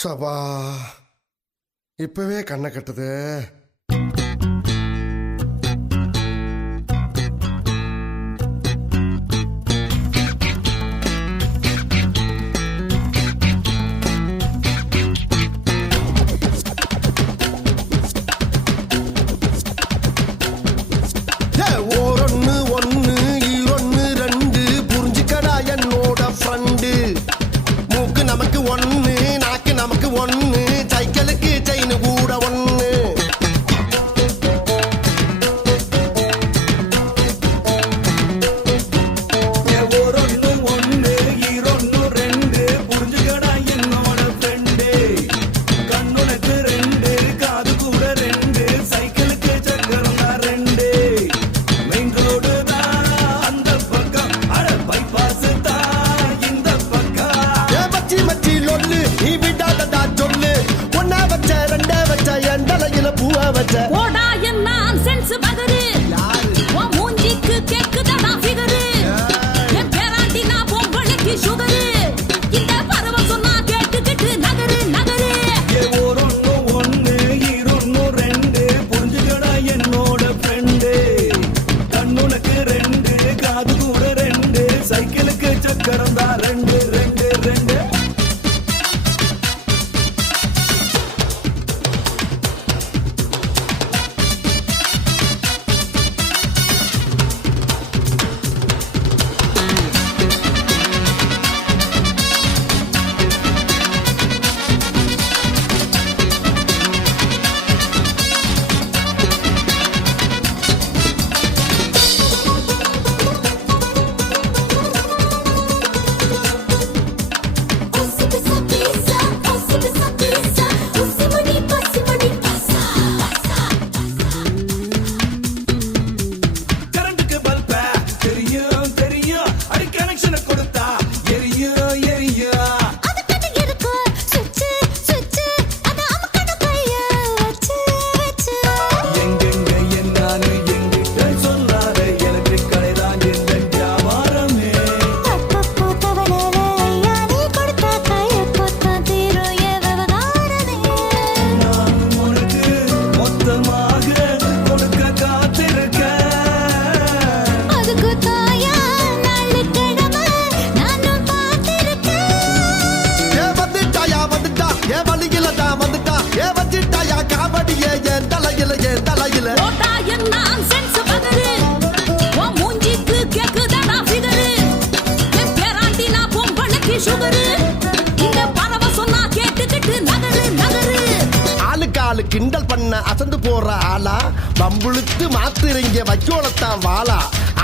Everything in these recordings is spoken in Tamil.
சபா இப்பவே கண்ணை கட்டுது. கிண்டல் பண்ண அசந்து போற ஆளா பம்புழுத்து மாத்திரங்க வைக்கோலத்தான் வாளா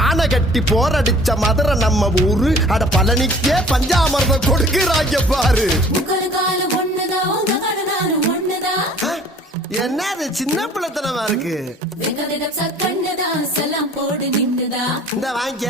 ஆனை கட்டி போரடிச்ச மதுரை நம்ம ஊரு அட பழனிக்கே பஞ்சாமிர்தம் கொடுக்கிறாங்க பாரு. என்னது சின்ன பிள்ளைத்தனமா இருக்கு. இந்த வாங்க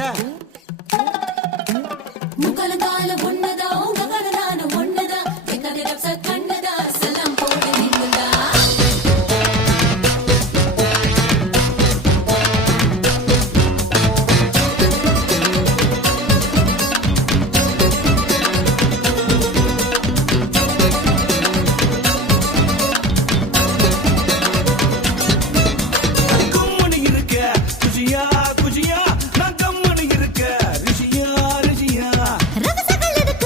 குஜியா நான் கம்மனு இருக்க ரிஷியா ரிஷியா ரகசகள் இருக்கு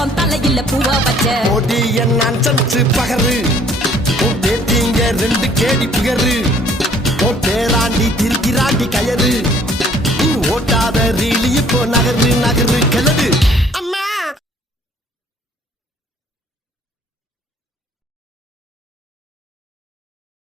உன் தலையில பூவ வச்ச ஓடி என் அன்சன்ஸ் பகரு உன் பேத்திங்க 2 கேடி பிகரு உன் பேராண்டி திருக்கிறாண்டி கயறு நீ ஓட்டாத ரீலி இப்போ நகரு நகரு கிளறு